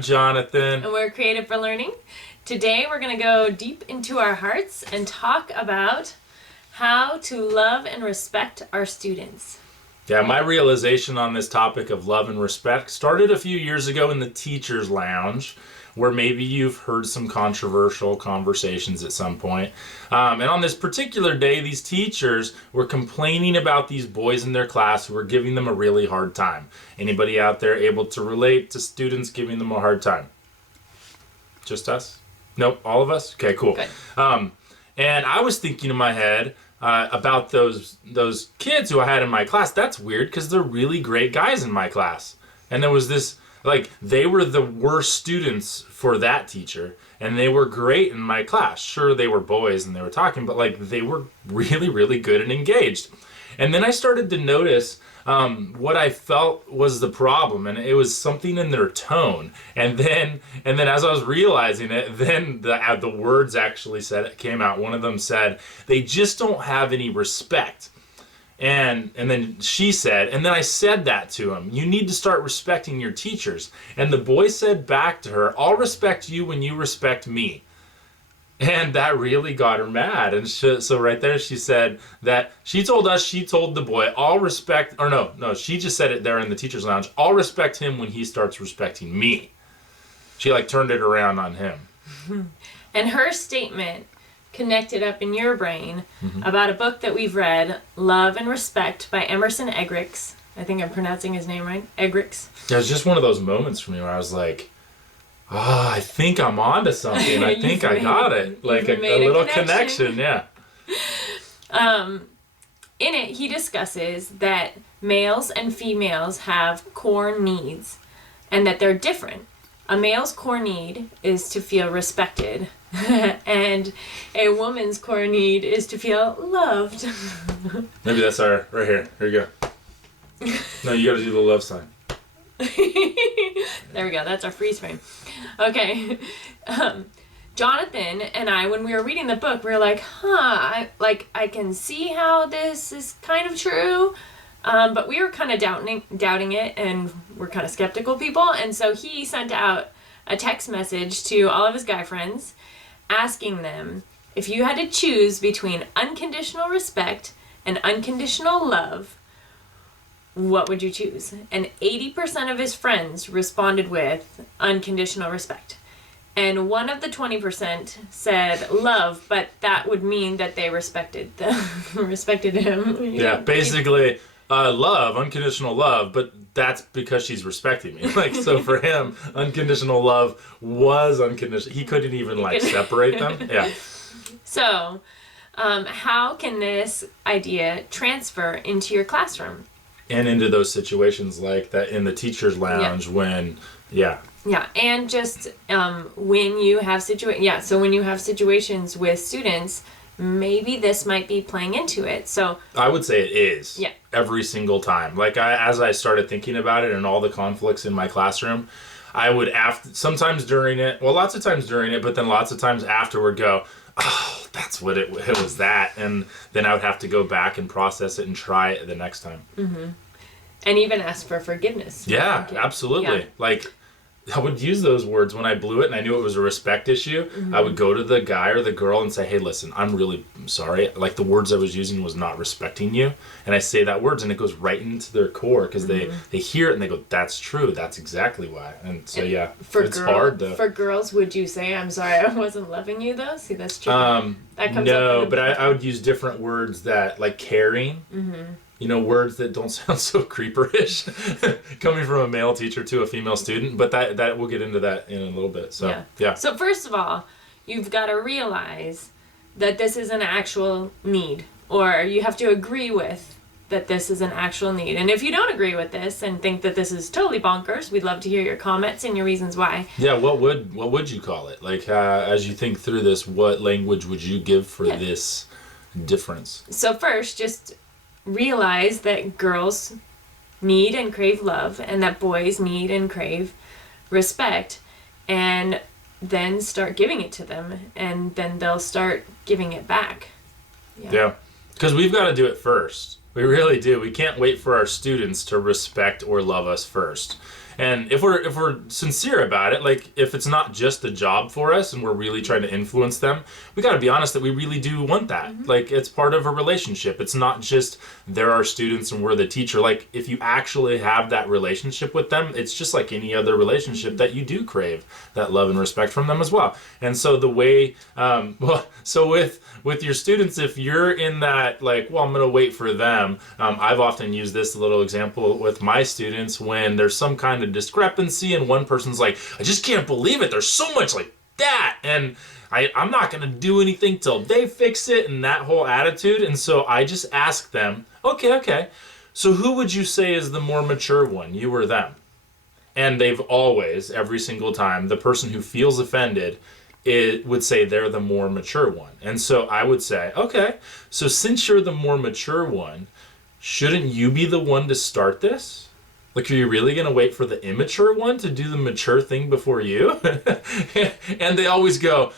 I'm Jonathan. And we're Creative for Learning. Today we're going to go deep into our hearts and talk about how to love and respect our students. Yeah, my realization on this topic of love and respect started a few years ago in the teacher's lounge, where maybe you've heard some controversial conversations at some point. And on this particular day, these teachers were complaining about these boys in their class who were giving them a really hard time. Anybody out there able to relate to students giving them a hard time? Just us? Nope, all of us? Okay, cool. Good. And I was thinking in my head about those kids who I had in my class. That's weird because they're really great guys in my class. And there was this, they were the worst students for that teacher, and they were great in my class. Sure, they were boys and they were talking, but they were really, really good and engaged. And then I started to notice what I felt was the problem, and it was something in their tone. And then as I was realizing it, then the words actually came out. One of them said, "They just don't have any respect." And then she said, and then I said that to him, "You need to start respecting your teachers." And the boy said back to her, "I'll respect you when you respect me." And that really got her mad. And so right there she said that she told the boy, she just said it there in the teacher's lounge, "I'll respect him when he starts respecting me." She turned it around on him. And her statement connected up in your brain about a book that we've read, Love and Respect by Emerson Eggerichs. I think I'm pronouncing his name right. Eggerichs. It was just one of those moments for me where I was like, I think I'm onto something. I think I got it. A little connection, yeah. In it, he discusses that males and females have core needs and that they're different. A male's core need is to feel respected, and a woman's core need is to feel loved. Maybe that's right here. Here you go. No, you got to do the love sign. There we go. That's our freeze frame. Okay. Jonathan and I, when we were reading the book, we were like, I can see how this is kind of true. But we were kind of doubting it, and we're kind of skeptical people. And so he sent out a text message to all of his guy friends asking them, if you had to choose between unconditional respect and unconditional love, what would you choose? And 80% of his friends responded with unconditional respect. And one of the 20% said love, but that would mean that they respected him. Yeah, basically love, unconditional love, but that's because she's respecting me. So for him, unconditional love was unconditional. He couldn't even separate them. Yeah. So, how can this idea transfer into your classroom? And into those situations like that in the teacher's lounge when, Yeah, and just when you have when you have situations with students, maybe this might be playing into it. So I would say it is. Yeah. Every single time. As I started thinking about it and all the conflicts in my classroom, I would sometimes during it, lots of times during it, but then lots of times afterward go, oh, that's what it was that. And then I would have to go back and process it and try it the next time. Mm-hmm. And even ask for forgiveness. Yeah, absolutely. Yeah. I would use those words when I blew it and I knew it was a respect issue. Mm-hmm. I would go to the guy or the girl and say, "Hey, listen, I'm really sorry. The words I was using was not respecting you." And I say that words and it goes right into their core because they hear it and they go, "That's true. That's exactly why." And so, hard to... For girls, would you say, "I'm sorry, I wasn't loving you," though? See, that's true. That comes no, but I would use different words that, caring. Mm-hmm. Words that don't sound so creeperish coming from a male teacher to a female student, but that we'll get into that in a little bit. So, yeah. So first of all, you've got to realize that this is an actual need, or you have to agree with that this is an actual need. And if you don't agree with this and think that this is totally bonkers, we'd love to hear your comments and your reasons why. Yeah, what would you call it? As you think through this, what language would you give for this difference? So first, just realize that girls need and crave love and that boys need and crave respect, and then start giving it to them, and then they'll start giving it back. Yeah, because we've got to do it first. We really do. We can't wait for our students to respect or love us first. And if we're sincere about it, like if it's not just a job for us and we're really trying to influence them, we got to be honest that we really do want that. Like it's part of a relationship. It's not just they're our students and we're the teacher. Like if you actually have that relationship with them, it's just like any other relationship that you do crave that love and respect from them as well. And so the way, so with your students, if you're in that like, well, I'm going to wait for them. I've often used this little example with my students when there's some kind of discrepancy and one person's like, I just can't believe it. There's so much like that. And I'm not going to do anything till they fix it and that whole attitude. And so I just ask them, okay. So who would you say is the more mature one, you or them? And they've always, every single time, the person who feels offended it would say they're the more mature one. And so I would say, okay, so since you're the more mature one, shouldn't you be the one to start this? Like, are you really going to wait for the immature one to do the mature thing before you? And they always go,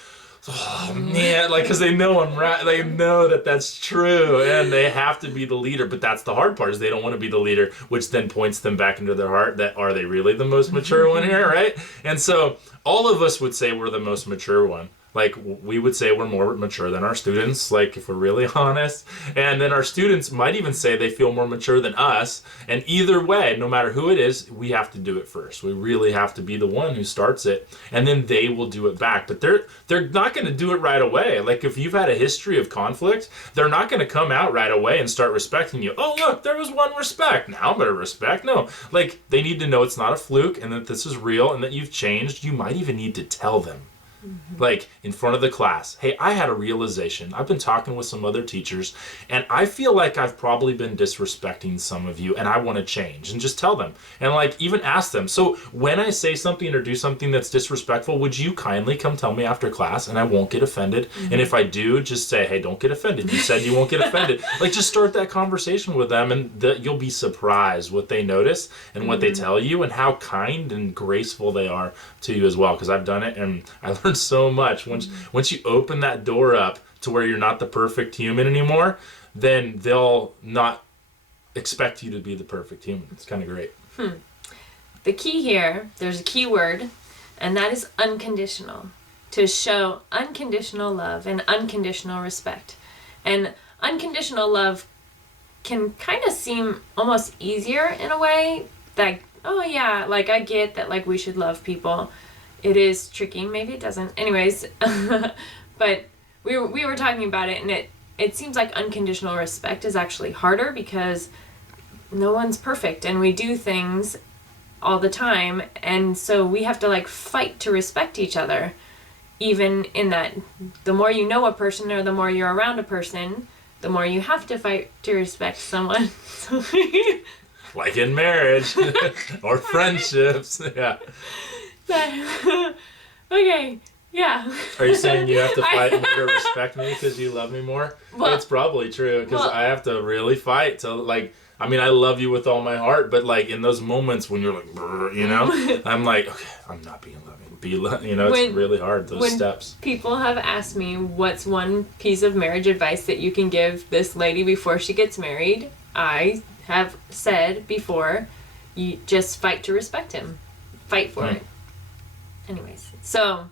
oh man, like, because they know I'm right. They know that that's true and they have to be the leader. But that's the hard part is they don't want to be the leader, which then points them back into their heart that are they really the most mature one here, right? And so all of us would say we're the most mature one. Like, we would say we're more mature than our students, like, if we're really honest. And then our students might even say they feel more mature than us. And either way, no matter who it is, we have to do it first. We really have to be the one who starts it. And then they will do it back. But they're not going to do it right away. Like, if you've had a history of conflict, they're not going to come out right away and start respecting you. Oh, look, there was one respect. Now I'm going to respect. No. Like, they need to know it's not a fluke and that this is real and that you've changed. You might even need to tell them. Like in front of the class, hey, I had a realization. I've been talking with some other teachers and I feel like I've probably been disrespecting some of you and I want to change. And just tell them and like even ask them. So when I say something or do something that's disrespectful, would you kindly come tell me after class and I won't get offended? And if I do, just say, hey, don't get offended. You said you won't get offended. Like just start that conversation with them and you'll be surprised what they notice and what they tell you and how kind and graceful they are to you as well. Because I've done it and I learned so much. Once you open that door up to where you're not the perfect human anymore, then they'll not expect you to be the perfect human. It's kind of great. The key here, there's a key word, and that is unconditional. To show unconditional love and unconditional respect. And unconditional love can kind of seem almost easier in a way that, oh yeah, like I get that like we should love people. It is tricky. Maybe it doesn't. Anyways, but we were talking about it, and it seems like unconditional respect is actually harder because no one's perfect, and we do things all the time, and so we have to like fight to respect each other. Even in that, the more you know a person or the more you're around a person, the more you have to fight to respect someone. Like in marriage or friendships. Yeah. Okay, yeah. Are you saying you have to fight more to respect me because you love me more? Well, it's probably true because I have to really fight to like. I mean, I love you with all my heart, but like in those moments when you're like, you know, I'm like, okay, I'm not being loving. It's really hard, those steps. People have asked me what's one piece of marriage advice that you can give this lady before she gets married. I have said before, you just fight to respect him. Fight for it. Anyways, so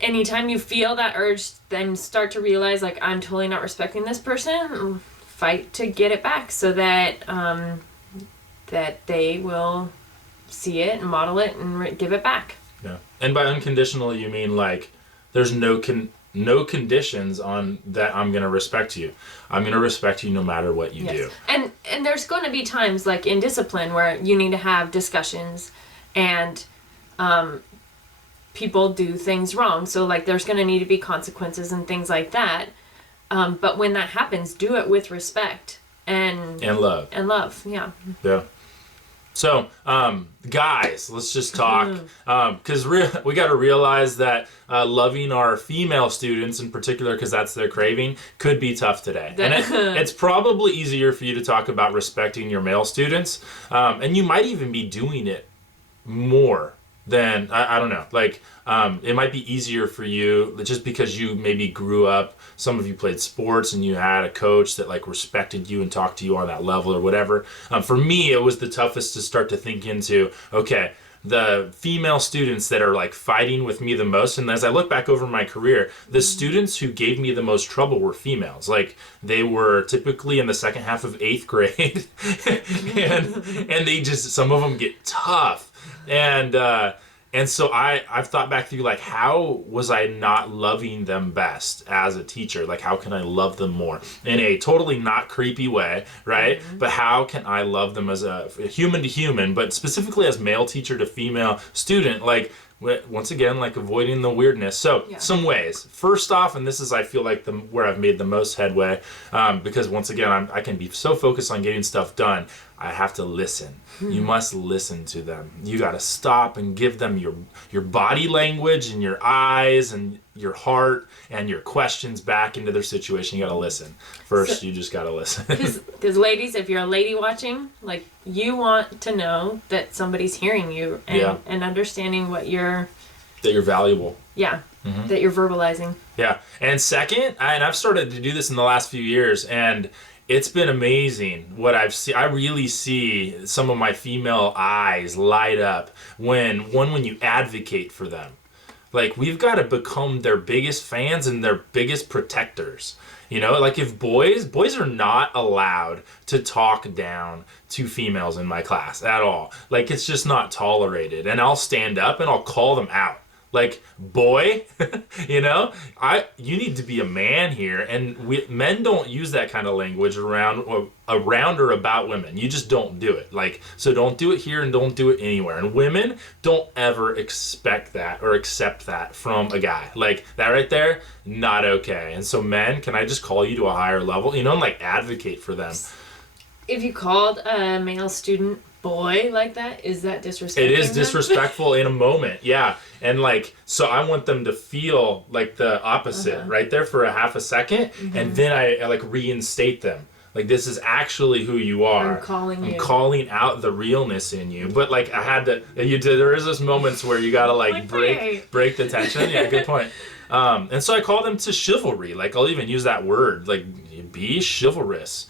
anytime you feel that urge, then start to realize like I'm totally not respecting this person. Fight to get it back so that that they will see it and model it and give it back. Yeah, and by unconditional you mean like there's no conditions on that I'm going to respect you. I'm going to respect you no matter what you do. And there's going to be times like in discipline where you need to have discussions and people do things wrong. So like there's going to need to be consequences and things like that. But when that happens, do it with respect and love. And love, yeah. Yeah. So, guys, let's just talk, because we got to realize that loving our female students in particular, because that's their craving, could be tough today. And it's probably easier for you to talk about respecting your male students, and you might even be doing it more then I don't know. Like, it might be easier for you just because you maybe grew up. Some of you played sports and you had a coach that like respected you and talked to you on that level or whatever. For me, it was the toughest to start to think into, okay, the female students that are like fighting with me the most. And as I look back over my career, the students who gave me the most trouble were females. Like they were typically in the second half of 8th grade and they just, some of them get tough. And so I've thought back through, like, how was I not loving them best as a teacher? Like, how can I love them more in a totally not creepy way, right? Mm-hmm. But how can I love them as a human to human, but specifically as male teacher to female student? Like, once again, like avoiding the weirdness. So some ways. First off, and this is, I feel like, where I've made the most headway, because once again, I can be so focused on getting stuff done. I have to listen. You must listen to them. You got to stop and give them your body language and your eyes and your heart and your questions back into their situation. You got to listen. First, you just got to listen. Because ladies, if you're a lady watching, like, you want to know that somebody's hearing you and understanding what you're... That you're valuable. Yeah. Mm-hmm. That you're verbalizing. Yeah. And second, and I've started to do this in the last few years, and it's been amazing what I've seen. I really see some of my female eyes light up when you advocate for them. Like, we've got to become their biggest fans and their biggest protectors. You know, like if boys are not allowed to talk down to females in my class at all. Like, it's just not tolerated. And I'll stand up and I'll call them out. Like, boy, you know, you need to be a man here. And men don't use that kind of language around or about women. You just don't do it. Like, so don't do it here and don't do it anywhere. And women don't ever expect that or accept that from a guy. Like, that right there, not okay. And so men, can I just call you to a higher level? You know, and like advocate for them. If you called a male student boy like that, is that disrespectful? It is disrespectful in a moment, yeah. And like, so I want them to feel like the opposite right there for a half a second, and then I like reinstate them. Like, this is actually who you are. I'm calling out the realness in you. But like, I had to. There is this moments where you gotta like break the tension. Yeah, good point. And so I call them to chivalry. Like, I'll even use that word. Like, be chivalrous.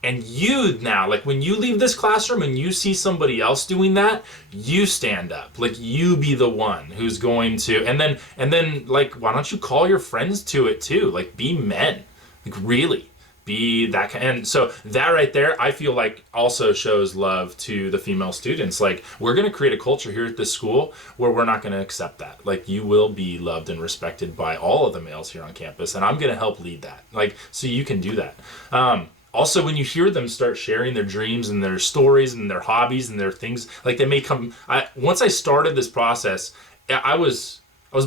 And you now, like, when you leave this classroom and you see somebody else doing that, you stand up. Like, you be the one who's going to, and then like, why don't you call your friends to it too? Like, be men. Like, really. Be that kind. And so that right there, I feel like also shows love to the female students. Like, we're going to create a culture here at this school where we're not going to accept that. Like, you will be loved and respected by all of the males here on campus. And I'm going to help lead that. Like, so you can do that. Also, when you hear them start sharing their dreams and their stories and their hobbies and their things, like, they may come. Once I started this process, I was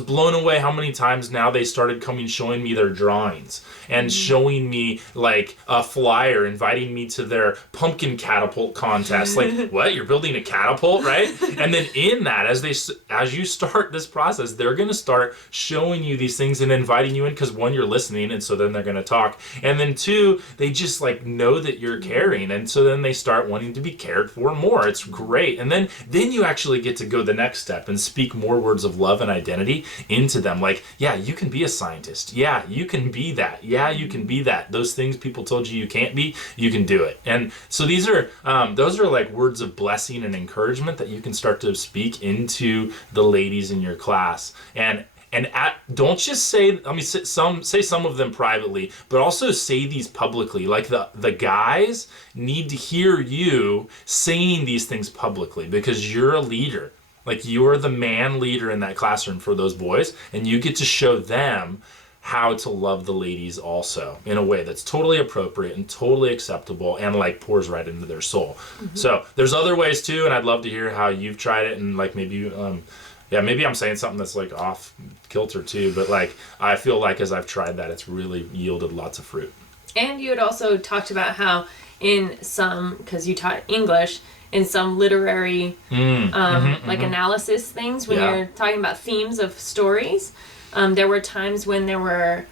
blown away how many times now they started coming showing me their drawings and showing me like a flyer inviting me to their pumpkin catapult contest. Like, what? You're building a catapult, right? And then in that, as you start this process, they're going to start showing you these things and inviting you in because, one, you're listening, and so then they're going to talk. And then two, they just like know that you're caring, and so then they start wanting to be cared for more. It's great. And then you actually get to go the next step and speak more words of love and identity into them. Like, yeah, you can be a scientist. Yeah, you can be that. Yeah, you can be that. Those things people told you can't be, you can do it. And so these are those are like words of blessing and encouragement that you can start to speak into the ladies in your class. And don't just say, I mean, say some of them privately, but also say these publicly. Like, the guys need to hear you saying these things publicly because you're a leader. Like, you're the man leader in that classroom for those boys, and you get to show them how to love the ladies also in a way that's totally appropriate and totally acceptable and like pours right into their soul. So there's other ways too, and I'd love to hear how you've tried it, and like maybe maybe I'm saying something that's like off kilter too, but like, I feel like as I've tried that, it's really yielded lots of fruit. And you had also talked about how in some, because you taught English, in some literary analysis things, when you're talking about themes of stories, there were times when there were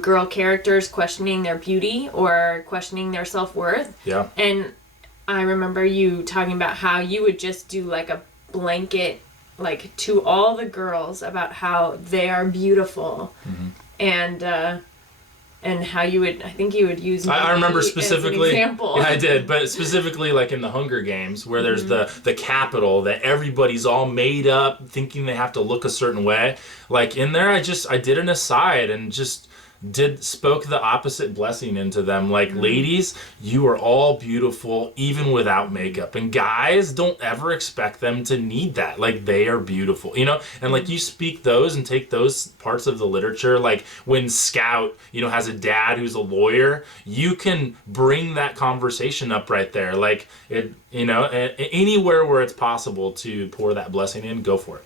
girl characters questioning their beauty or questioning their self-worth. Yeah. And I remember you talking about how you would just do like a blanket like to all the girls about how they are beautiful, and how you would, I think you would use me I remember specifically, as an example. yeah, I did, but specifically like in the Hunger Games where there's the capital that everybody's all made up thinking they have to look a certain way. Like in there, I did an aside and just spoke the opposite blessing into them. Like, ladies, you are all beautiful even without makeup. And guys, don't ever expect them to need that. Like, they are beautiful, you know? And like you speak those and take those parts of the literature, like when Scout, you know, has a dad who's a lawyer, you can bring that conversation up right there. Like, it, you know, anywhere where it's possible to pour that blessing in, go for it.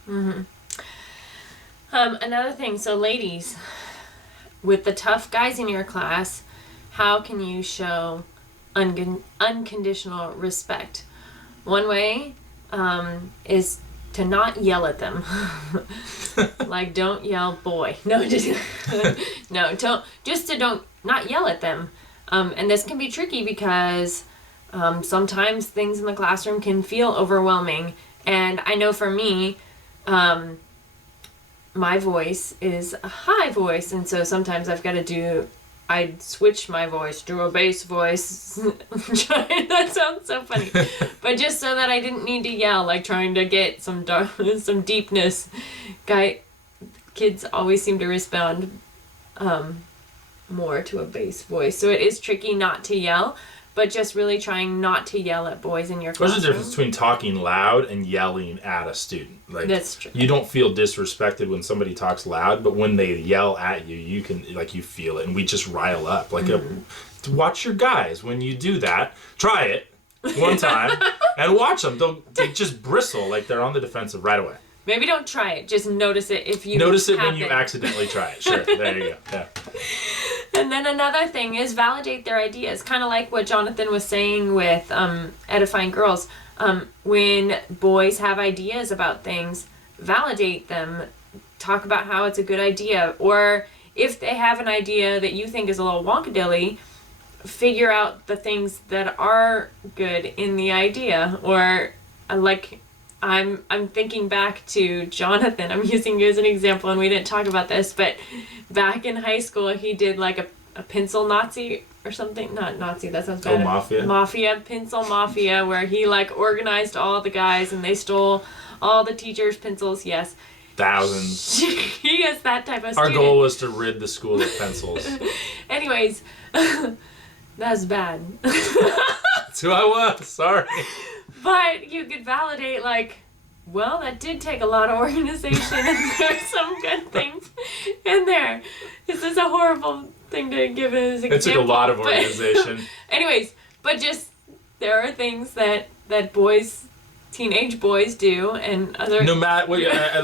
Another thing, so ladies, with the tough guys in your class, how can you show unconditional respect? One way is to not yell at them. Like, don't yell, boy. No, not yell at them. And this can be tricky because sometimes things in the classroom can feel overwhelming. And I know for me, my voice is a high voice, and so sometimes I'd switch my voice to a bass voice. That sounds so funny. But just so that I didn't need to yell, like trying to get some deepness. Kids always seem to respond more to a bass voice. So it is tricky not to yell, but just really trying not to yell at boys in your classroom. There's a difference between talking loud and yelling at a student. Like, that's true. You don't feel disrespected when somebody talks loud, but when they yell at you, you can, like, you feel it, and we just rile up. Like, watch your guys when you do that. Try it one time and watch them. They just bristle like they're on the defensive right away. Maybe don't try it. Just notice it if you notice it when you accidentally try it. Sure, there you go. Yeah. And then another thing is validate their ideas. Kind of like what Jonathan was saying with edifying girls. When boys have ideas about things, validate them. Talk about how it's a good idea. Or if they have an idea that you think is a little wonkadilly, figure out the things that are good in the idea. Or like, I'm thinking back to Jonathan. I'm using you as an example, and we didn't talk about this, but back in high school, he did like a pencil Nazi or something. Not Nazi, that sounds bad. Mafia? Pencil mafia, where he like organized all the guys and they stole all the teachers' pencils. Yes. Thousands. He is that type of student. Our goal was to rid the school of pencils. Anyways, that's bad. That's who I was. Sorry. But you could validate, like, well, that did take a lot of organization, and there's some good things in there. This is a horrible thing to give as an example. It took a lot of organization. Anyways, but just, there are things that teenage boys do, and other... No matter,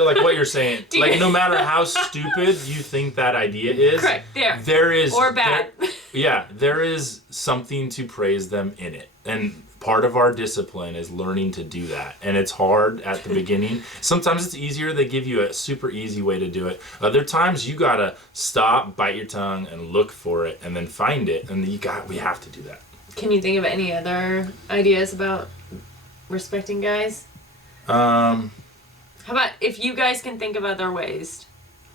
like what you're saying, like no matter how stupid you think that idea is... Correct, there is... Or bad. There is something to praise them in it. And part of our discipline is learning to do that. And it's hard at the beginning. Sometimes it's easier. They give you a super easy way to do it. Other times you gotta stop, bite your tongue, and look for it, and then find it. And we have to do that. Can you think of any other ideas about respecting guys? How about if you guys can think of other ways,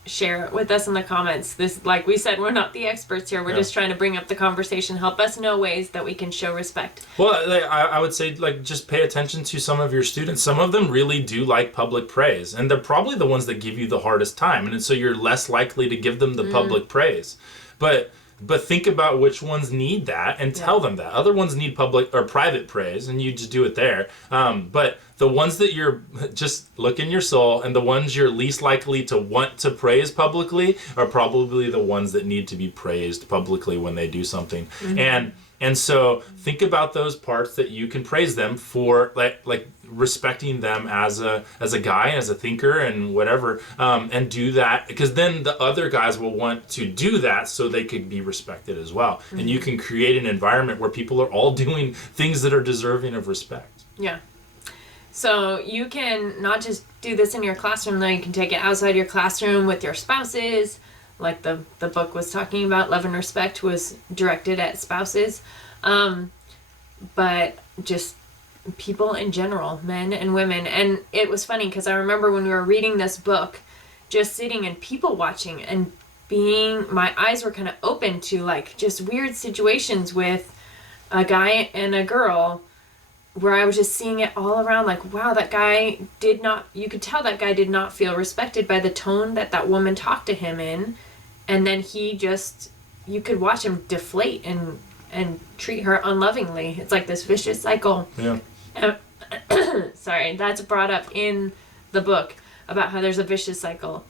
share it with us in the comments. This, like we said, we're not the experts here. We're just trying to bring up the conversation. Help us know ways that we can show respect. Well, I would say, like, just pay attention to some of your students. Some of them really do like public praise, and they're probably the ones that give you the hardest time, and so you're less likely to give them the public praise. But think about which ones need that and tell them that. Other ones need public or private praise, and you just do it there. But the ones that you're just look in your soul, and the ones you're least likely to want to praise publicly are probably the ones that need to be praised publicly when they do something. And so think about those parts that you can praise them for, like respecting them as a guy, as a thinker, and whatever, and do that, because then the other guys will want to do that so they could be respected as well. And you can create an environment where people are all doing things that are deserving of respect. Yeah. So you can not just do this in your classroom, though. You can take it outside your classroom with your spouses. Like the book was talking about, Love and Respect was directed at spouses. But just people in general, men and women. And it was funny because I remember when we were reading this book, just sitting and people watching and my eyes were kind of open to like just weird situations with a guy and a girl where I was just seeing it all around, like, wow, you could tell that guy did not feel respected by the tone that woman talked to him in. And then you could watch him deflate and treat her unlovingly. It's like this vicious cycle. Yeah. Sorry, that's brought up in the book about how there's a vicious cycle.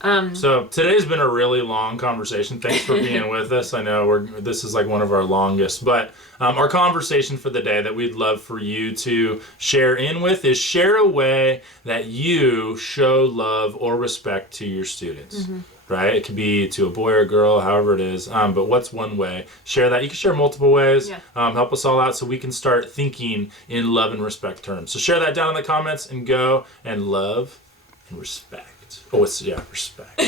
So today's been a really long conversation. Thanks for being with us. I know this is like one of our longest, but our conversation for the day that we'd love for you to share in with is share a way that you show love or respect to your students. Mm-hmm. Right? It could be to a boy or a girl, however it is. But what's one way? Share that. You can share multiple ways. Yeah. Help us all out so we can start thinking in love and respect terms. So share that down in the comments and go and love and respect. Oh, respect.